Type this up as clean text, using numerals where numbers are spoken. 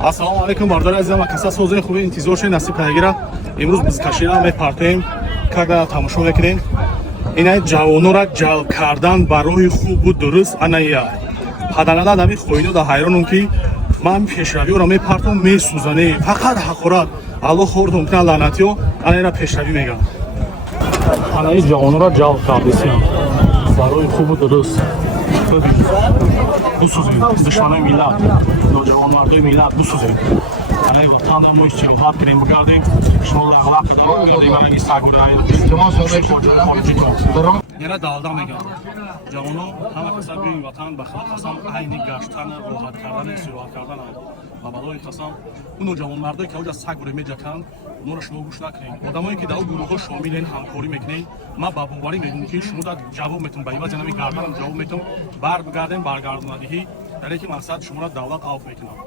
ассалому алайкум бардори азизам ва каса созии хуби интизор шуд насиб кардагира имрӯз бизкаширо мепартоем карда тамошо мекунем. Инай ҷавонора ҷалб кардан барои хубу дуруст аная ҳаданада наби хоиду да ҳайронум ки ман пешравиёро мепартом месӯзане фақат ҳақорат алло хордум кина лаънатиё анаира пешравӣ мегам. Анаи ҷавонора ҷалб кардисем барои хубу дуруст бисӯзем душманои миллат ноҷавонмардои миллат бисӯзем. Анаи ватанда мо истироҳат кунем бигардем шумо лағлақ кардем бигардем анаи сагураи яна далда мегам ҷавоно ҳама каса биёин ватан ба қасам айни гаштан роҳат кардан истироҳат кардан ба балои қасам ӯ ноҷавонмардое ки ҳоҷа сагуре меҷаканд онро шумо гӯш накунед. Одамое ки дар гурӯҳҳо шомилен ҳамкорӣ мекунед ман ба боварӣ мегӯям ки шумо дар ҷавоб метун ба ивази нами гарданам ҷавоб метун баргардем баргардонадиҳӣ дар яке мақсад шуморо давлат авф мекунад.